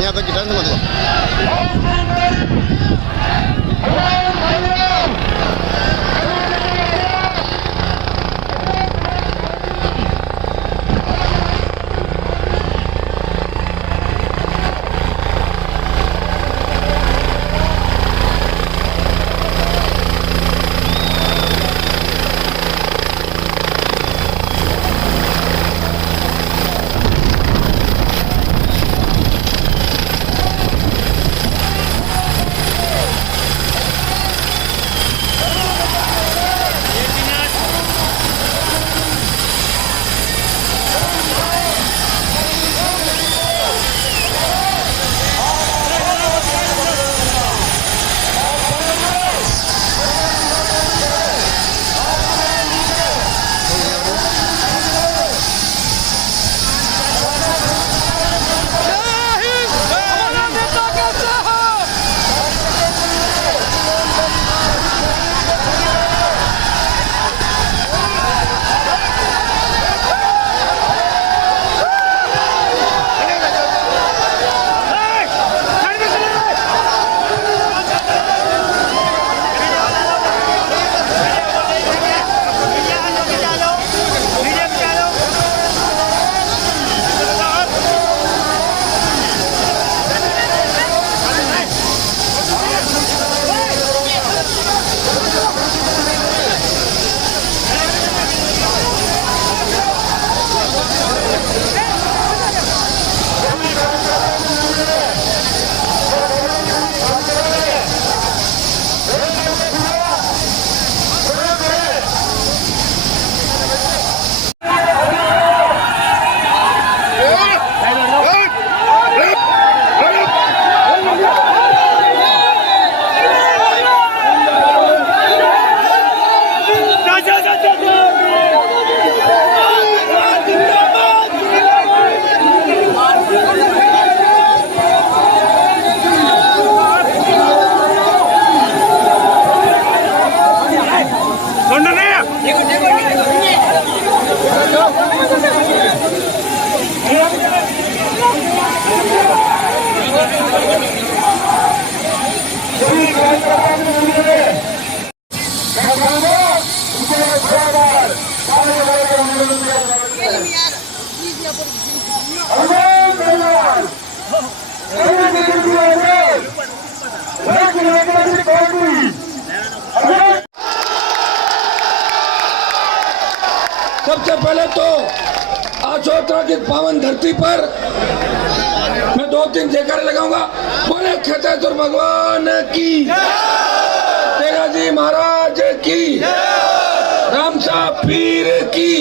यहाँ पे गिटार समझ लो। सबसे पहले तो आशोत्रा की पावन धरती पर मैं 2-3 जयकारे लगाऊंगा। बोले खेतेश्वर भगवान की, तेरा जी महाराज की, रामसा पीर की।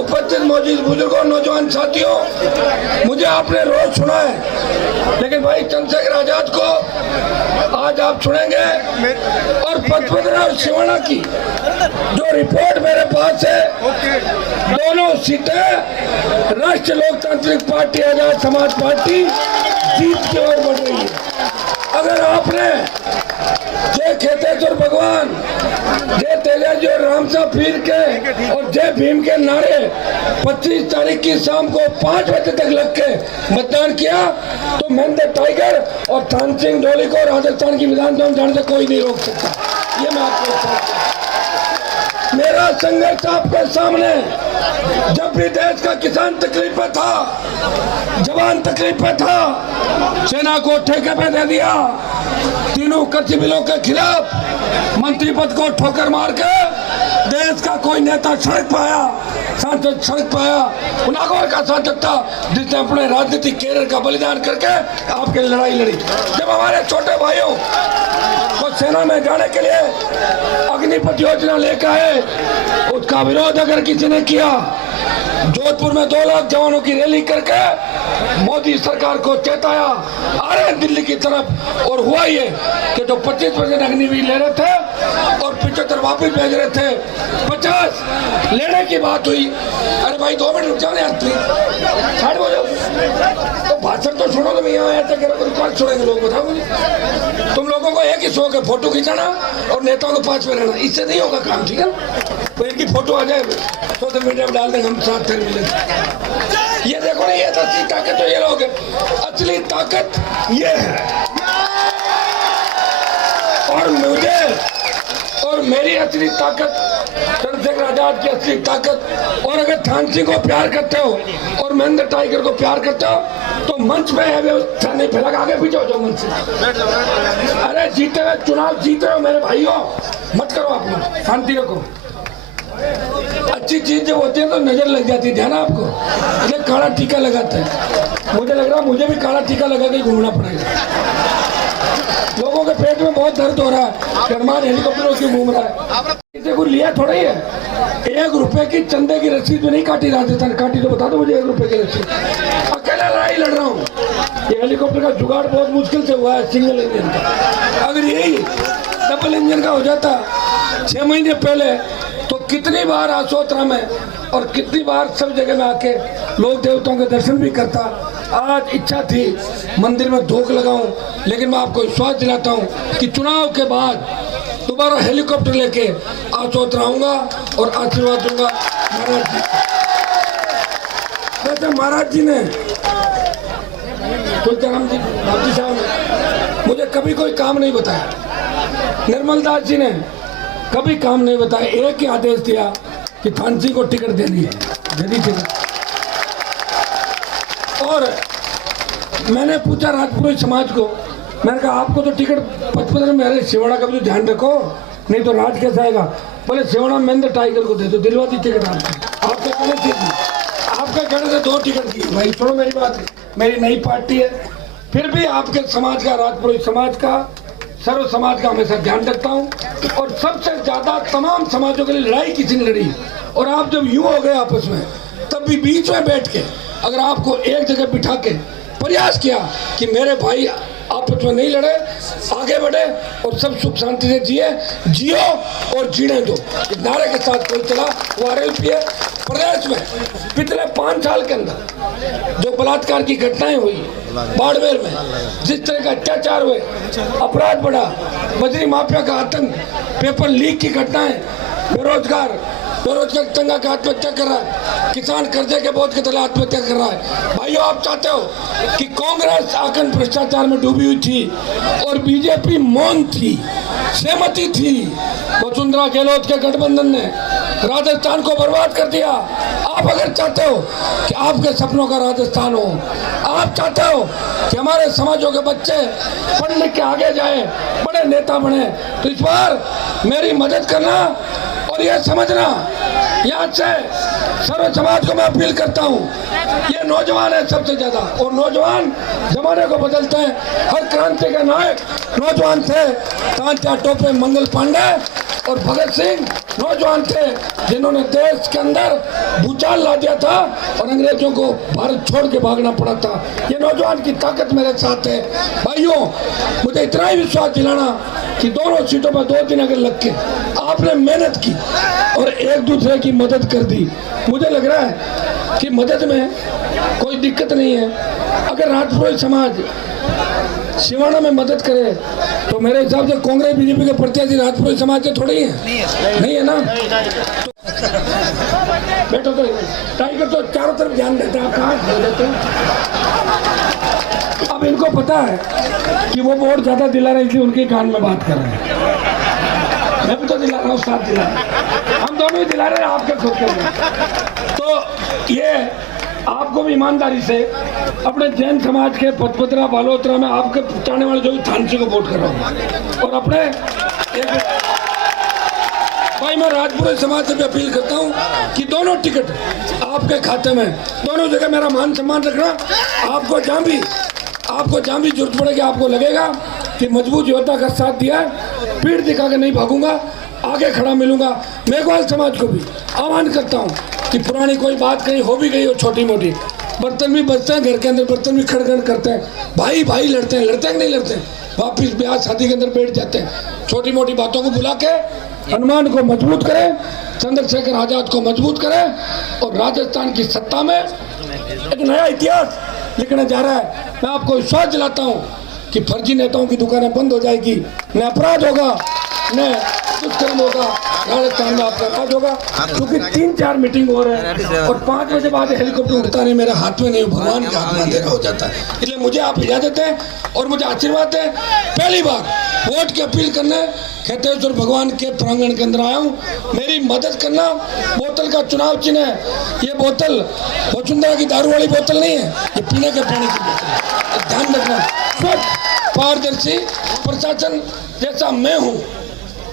उपस्थित मौजूद बुजुर्गों, नौजवान साथियों, मुझे आपने रोज सुना है, लेकिन भाई चंद्रशेखर आजाद को आज आप सुनेंगे। और पचपदरा और सिवाना की जो रिपोर्ट मेरे पास है, दोनों सीटें राष्ट्रीय लोकतांत्रिक पार्टी आजाद समाज पार्टी जीत की ओर बढ़ रही है। अगर आपने जय खेतेश्वर भगवान, जय तेजाजी और रामसा पीर के और जय भीम के नारे 25 तारीख की शाम को 5 बजे तक लग के मतदान किया तो महेंद्र टाइगर और थान सिंह डोली को राजस्थान की विधानसभा में जाने से कोई नहीं रोक सकता। ये मैं आपको बताता हूं। मेरा संघर्ष आपके सामने, जब भी देश का किसान तकलीफ में था, जवान तकलीफ में था, सेना को ठेके पे दे दिया, तीनों कृषि बिलों के खिलाफ मंत्री पद को ठोकर मार के देश का कोई नेता सड़क पाया, सांसद सड़क पाया, नागौर का सांसद था जिसने अपने राजनीतिक कैरियर का बलिदान करके आपके लड़ाई लड़ी। जब हमारे छोटे भाइयों को सेना में जाने के लिए अग्निपथ योजना लेकर आए, उसका विरोध अगर किसी ने किया, जोधपुर में 2 लाख जवानों की रैली करके मोदी सरकार को चेताया आ रहे दिल्ली की तरफ, और हुआ ये कि जो 25% अग्निवीर ले रहे थे और 75 वापस भेज रहे थे, 50 लेने की बात हुई। अरे भाई 2 मिनट रुक जाओ यार प्लीज, साइड हो जाओ। तो भाषण तो सुनो, तो मैं यहाँ आया था कि रिकॉर्ड छोड़ेंगे लोग, बताओ मुझे। तुम लोगों को एक ही शौक है, फोटो खिंचाना और नेताओं के पास में रहना, इससे नहीं होगा काम, ठीक है। तो इनकी फोटो आ जाए सोशल मीडिया में डाल देंगे, हम साथ फिर मिलेंगे। ये देखो ना, ये असली ताकत तो ये लोग है, असली ताकत ये है। और मुझे और मेरी असली ताकत, चंद्रशेखर आजाद की असली ताकत। और अगर थान सिंह को प्यार करते हो और महेंद्र टाइगर को प्यार करते हो तो मंच में है व्यवस्था नहीं फैला, आगे पीछे हो जाओ मंच से। अरे जीते हुए चुनाव जीत रहे हो मेरे भाइयों, मत करो आप लोग, शांति रखो। अच्छी चीज जब होती है तो नजर लग जाती है, ध्यान आपको, इसलिए काला टीका लगाते हैं। मुझे लग रहा मुझे भी काला टीका लगा के घूमना पड़ेगा। लोगों के पेट में बहुत दर्द हो रहा है, गरमान हेलीकॉप्टरों क्यों घूम रहा है, इसे कोई लिया थोड़ा ही है। 1 रुपए की चंदे की रसीद में नहीं काटी राजस्थान, काटी तो बता दो मुझे 1 रुपए की रसीद। अकेला लड़ाई लड़ रहा हूँ। ये हेलीकॉप्टर का जुगाड़ बहुत मुश्किल से हुआ है, सिंगल इंजन का। अगर यही डबल इंजन का हो जाता 6 महीने पहले तो कितनी बार आसोत्रा में और कितनी बार सब जगह में आके लोक देवताओं के दर्शन भी करता। आज इच्छा थी मंदिर में धोख लगाऊं, लेकिन मैं आपको विश्वास दिलाता हूं कि चुनाव के बाद दोबारा हेलीकॉप्टर लेके आसोत्रा आऊंगा और आशीर्वाद दूंगा महाराज जी। वैसे महाराज जी ने, तुलसीराम जी बाबू साहब ने मुझे कभी कोई काम नहीं बताया, निर्मल दास जी ने कभी काम नहीं बताया, एक ही आदेश दिया कि थान सिंह को टिकट देनी है, दे दी टिकट। और मैंने पूछा राजपुरोहित समाज को, मैंने कहा आपको तो टिकट 55 में, अरे शिवाड़ा का भी तो ध्यान रखो, नहीं तो राज कैसा आएगा। बोले शिवाड़ा महेंद्र टाइगर को दे दो, दिलवा दी टिकट आपको। आपके कहने से आपके कहने से 2 टिकट की। भाई सुनो मेरी बात, मेरी नई पार्टी है, फिर भी आपके समाज का, राजपुरोहित समाज का, सर्व समाज का हमेशा ध्यान रखता हूँ। और सबसे ज्यादा तमाम समाजों के लिए लड़ाई किसी ने लड़ी। और आप जब यूं हो गए आपस में, तब भी बीच में बैठ के अगर आपको एक जगह बिठा के प्रयास किया कि मेरे भाई आपस में नहीं लड़े, आगे बढ़े और सब सुख शांति से जियो और जीने दो, इस नारे के साथ कोई चला। वो RLP है। प्रदेश में पिछले 5 साल के अंदर जो बलात्कार की घटनाएं हुई, बाड़मेर में जिस तरह का अत्याचार हुए, अपराध बढ़ा, बजरी माफिया का आतंक, पेपर लीक की घटनाएं, बेरोजगार दंगा का आत्महत्या कर रहा है, किसान कर्जे के बोझ के तले आत्महत्या कर रहा है। भाइयों, आप चाहते हो कि कांग्रेस आखंड भ्रष्टाचार में डूबी हुई थी और बीजेपी मौन थी, सहमति थी। वसुंधरा गहलोत के गठबंधन ने राजस्थान को बर्बाद कर दिया। आप अगर चाहते हो कि आपके सपनों का राजस्थान हो, आप चाहते हो कि हमारे समाजों के बच्चे पढ़ लिख के आगे जाए, बड़े नेता बने, तो इस बार मेरी मदद करना और यह समझना, यहाँ से सर्व समाज को मैं अपील करता हूँ, ये नौजवान है सबसे ज्यादा, और नौजवान जमाने को बदलते हैं। हर क्रांति के नायक नौजवान थे, तांत्या टोपे मंगल पांडे और भगत सिंह नौजवान थे, जिन्होंने देश के अंदर भूचाल ला दिया था और अंग्रेजों को भारत छोड़ के भागना पड़ा था। ये नौजवान की ताकत मेरे साथ है। भाइयों, मुझे इतना ही विश्वास दिलाना कि दोनों सीटों पर 2 दिन अगर लग के आपने मेहनत की और एक दूसरे की मदद कर दी, मुझे लग रहा है कि मदद में कोई दिक्कत नहीं है। अगर राजपुरोहित समाज सिवाना में मदद करे तो मेरे हिसाब से कांग्रेस बीजेपी के प्रत्याशी राजपुरोहित समाज के थोड़े ही है, नहीं है ना। बैठो तो टाइगर तो चारों तरफ ध्यान देते हैं, आप कहाँ ध्यान देते हैं। अब इनको पता है कि वो वोट ज्यादा दिला रहे, इसलिए उनके कान में बात कर रहे हैं। मैं भी तो दिला रहा हूँ, साथ दिला रहा हूँ, हम दोनों ही दिला रहे हैं आपके खुद के। तो ये आपको भी ईमानदारी से अपने जैन समाज के पचपदरा बालोतरा में आपके चाहने वाले जो भी थान सिंह को वोट कर रहा हूँ, और अपने भाई मैं राजपुरोहित समाज से भी अपील करता हूँ कि दोनों टिकट आपके खाते में, दोनों जगह मेरा मान सम्मान रखना। आपको जहाँ भी जरूरत पड़ेगी, आपको लगेगा कि मजबूत योद्धा का साथ दिया है, पीठ दिखा के नहीं भागूंगा, आगे खड़ा मिलूंगा। मेघवाल समाज को भी आह्वान करता हूँ कि पुरानी कोई बात कहीं हो भी गई हो, छोटी मोटी, बर्तन भी बचते हैं घर के अंदर, बर्तन भी खड़गड़ करते हैं, भाई लड़ते हैं कि नहीं लड़ते हैं, वापिस ब्याह शादी के अंदर बैठ जाते हैं। छोटी मोटी बातों को बुला के हनुमान को मजबूत करें, चंद्रशेखर आजाद को मजबूत करें और राजस्थान की सत्ता में एक नया इतिहास लिखने जा रहा है। मैं आपको विश्वास दिलाता हूँ कि फर्जी नेताओं की दुकानें बंद हो जाएगी, न अपराध होगा, न दुष्कर्म होगा, राजस्थान में आपका राज होगा। क्योंकि 3-4 मीटिंग हो रहे हैं और 5 बजे बाद हेलीकॉप्टर उड़ता नहीं, मेरे हाथ में नहीं, भगवान के हाथ में अंधेरा हो जाता है। इसलिए मुझे आप इजाजत दें और मुझे आशीर्वाद दें। पहली बार वोट की अपील करने खेतेश्वर भगवान के प्रांगण के अंदर आया हूँ। मेरी मदद करना। बोतल का चुनाव चिन्ह है। ये बोतल वसुंधरा की दारू वाली बोतल नहीं है, ये पीने के पानी की बोतल है। ध्यान रखना। स्वच्छ पारदर्शी प्रशासन जैसा मैं हूँ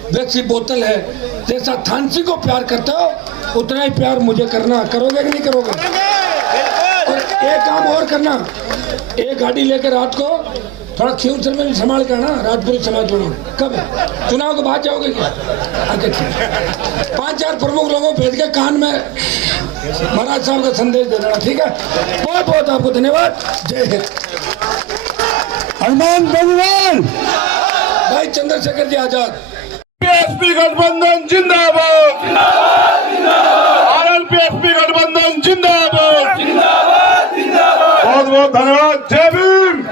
वैसी बोतल है। जैसा थानसी को प्यार करते हो उतना ही प्यार मुझे करना। करोगे कि नहीं करोगे? और एक काम और करना, एक गाड़ी लेकर रात को थोड़ा खींवसर में भी संभाल कर ना, राजपुरी समाज जोड़ो। कब है चुनाव के बाद जाओगे क्या? अच्छा ठीक, 5-4 प्रमुख लोगों को भेज के कान में महाराज साहब का संदेश दे देना, ठीक है? बहुत बहुत आपको धन्यवाद। जय हिंद। हनुमान भगवान भाई चंद्रशेखर जी आजाद। एसपी गठबंधन जिंदाबाद, आरएलपी गठबंधन जिंदाबाद, बहुत बहुत धन्यवाद। जय भीम।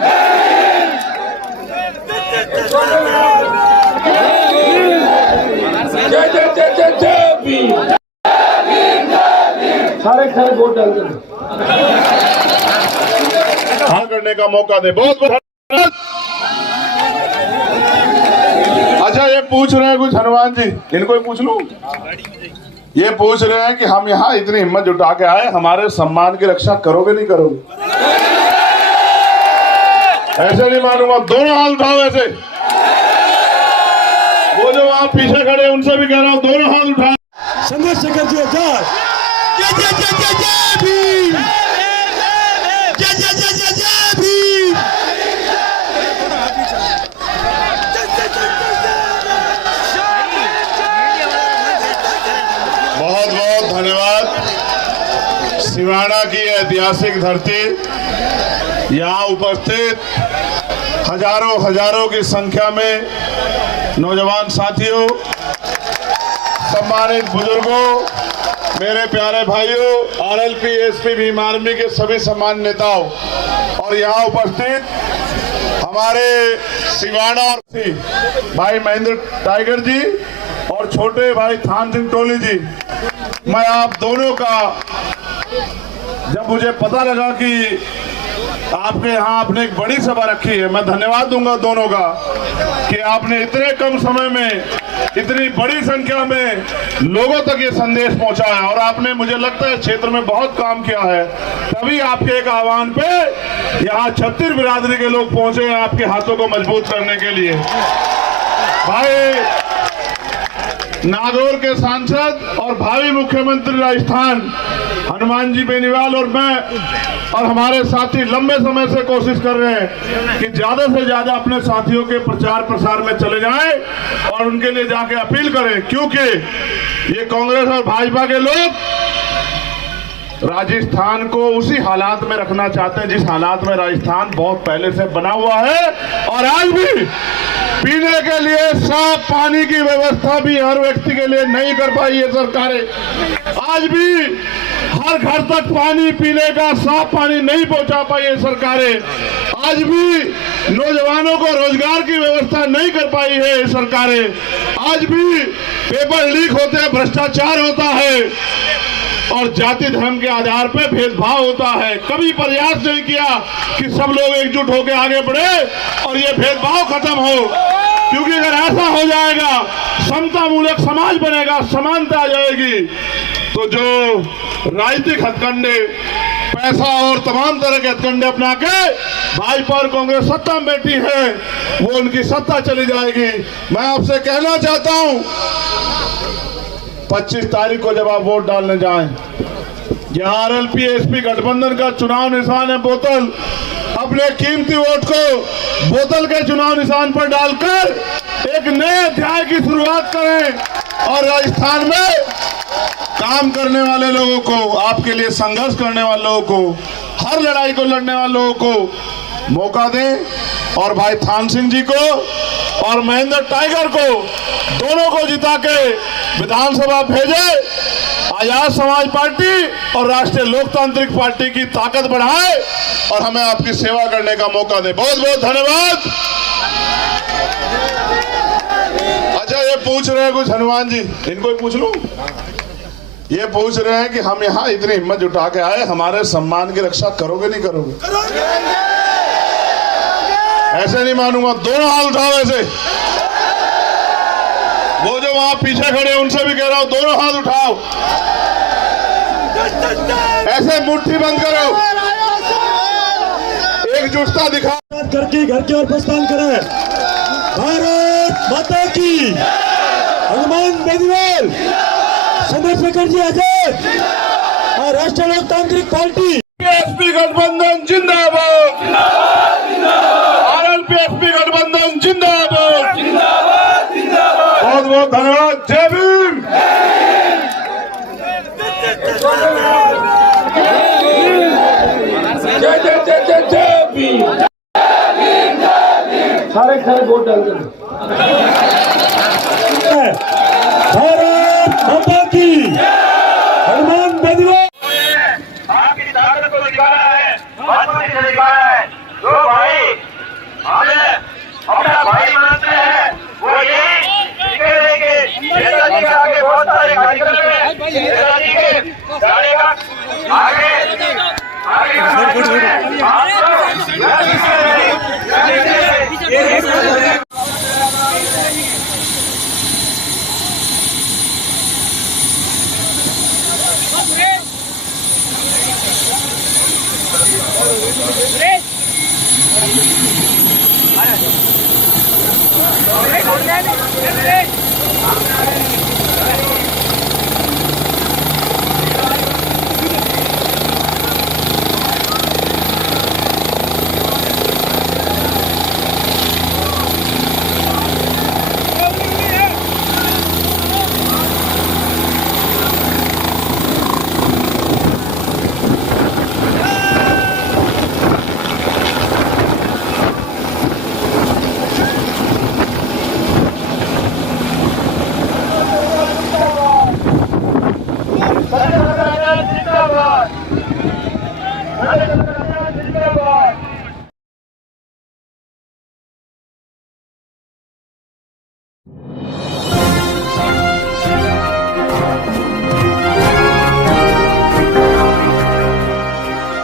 जय जय जय जय जय भीम। सारे वोट डाल देंगे। हाँ करने का मौका दे। बहुत बहुत धन्यवाद। अच्छा, ये पूछ रहे हैं कुछ हनुमान जी, इनको ही पूछ लूं। ये पूछ रहे हैं कि हम यहाँ इतनी हिम्मत जुटा के आए, हमारे सम्मान की रक्षा करोगे नहीं करोगे? ऐसे नहीं मानूंगा, दोनों हाथ उठाओ ऐसे। वो जो वहां पीछे खड़े हैं उनसे भी कह रहा हूं, दोनों हाथ उठाओ। चंद्रशेखर जी आजाद। जय जय जय जय जय भीम। जय जय जय जय जय भीम। बहुत बहुत धन्यवाद। सिवाना की ऐतिहासिक धरती, यहाँ उपस्थित हजारों की संख्या में नौजवान साथियों, सम्मानित बुजुर्गों, मेरे प्यारे भाइयों, आरएलपी एसपी भीम आर्मी के सभी सम्मानित नेताओं और यहाँ उपस्थित हमारे सिवाना और भाई महेंद्र टाइगर जी और छोटे भाई थान सिंह टोली जी, मैं आप दोनों का, जब मुझे पता लगा कि आपके यहाँ आपने एक बड़ी सभा रखी है, मैं धन्यवाद दूंगा दोनों का कि आपने इतने कम समय में इतनी बड़ी संख्या में लोगों तक ये संदेश पहुंचाया और आपने, मुझे लगता है, क्षेत्र में बहुत काम किया है। तभी आपके एक आह्वान पे यहाँ 36 बिरादरी के लोग पहुंचे हैं आपके हाथों को मजबूत करने के लिए। भाई नागौर के सांसद और भावी मुख्यमंत्री राजस्थान हनुमान जी बेनीवाल और मैं और हमारे साथी लंबे समय से कोशिश कर रहे हैं कि ज्यादा से ज्यादा अपने साथियों के प्रचार प्रसार में चले जाएं और उनके लिए जाके अपील करें, क्योंकि ये कांग्रेस और भाजपा के लोग राजस्थान को उसी हालात में रखना चाहते हैं जिस हालात में राजस्थान बहुत पहले से बना हुआ है। और आज भी पीने के लिए साफ पानी की व्यवस्था भी हर व्यक्ति के लिए नहीं कर पाई है सरकारें। आज भी हर घर तक पानी पीने का साफ पानी नहीं पहुंचा पाई है सरकारें। आज भी नौजवानों को रोजगार की व्यवस्था नहीं कर पाई है सरकारें। आज भी पेपर लीक होते हैं, भ्रष्टाचार होता है और जाति धर्म के आधार पर भेदभाव होता है। कभी प्रयास नहीं किया कि सब लोग एकजुट होकर आगे बढ़े और ये भेदभाव खत्म हो, क्योंकि अगर ऐसा हो जाएगा, समता मूलक समाज बनेगा, समानता आ जाएगी, तो जो राजनीतिक हथकंडे, पैसा और तमाम तरह के हथकंडे अपना के भाजपा और कांग्रेस सत्ता में बैठी है, वो उनकी सत्ता चली जाएगी। मैं आपसे कहना चाहता हूं, 25 तारीख को जब आप वोट डालने जाएं, यहाँ आरएलपी एसपी गठबंधन का चुनाव निशान है बोतल। अपने कीमती वोट को बोतल के चुनाव निशान पर डालकर एक नए अध्याय की शुरुआत करें और राजस्थान में काम करने वाले लोगों को, आपके लिए संघर्ष करने वाले लोगों को, हर लड़ाई को लड़ने वाले लोगों को मौका दें। और भाई थान सिंह जी को और महेंद्र टाइगर को, दोनों को जिता के विधानसभा भेजे। आजाद समाज पार्टी और राष्ट्रीय लोकतांत्रिक पार्टी की ताकत बढ़ाए और हमें आपकी सेवा करने का मौका दे। बहुत बहुत धन्यवाद। अच्छा, ये पूछ रहे हैं कुछ हनुमान जी, इनको ही पूछ लूं। ये पूछ रहे हैं कि हम यहाँ इतनी हिम्मत जुटा के आए, हमारे सम्मान की रक्षा करोगे नहीं करोगे? ऐसे नहीं मानूंगा, दोनों हाथ उठाओ ऐसे। वो जो वहां पीछे खड़े हैं उनसे भी कह रहा हूं, दोनों हाथ उठाओ, ऐसे मुट्ठी बंद करो, एकजुटता दिखाओ। करके घर की ओर प्रस्थान करें। भारत माता की। हनुमान बेनीवाल, चंद्रशेखर जी आजाद और राष्ट्रीय लोकतांत्रिक पार्टी एसपी गठबंधन जिंदाबाद, आरएलपी गठबंधन जिंदाबाद। बहुत बहुत धन्यवाद। जय भीम। जय जय जय जय जय भीम। सारे खड़े वोट डाल देंगे। भारत माता की। हनुमान बेनीवाल आपकी ताकत को दिखाना है, मजबूती से दिखाना है। जो भाई हमें अपना भाई मानते हैं वो ये नेताजी के आगे बहुत सारे कार्यक्रम है, नेताजी के जाने का आगे Hey!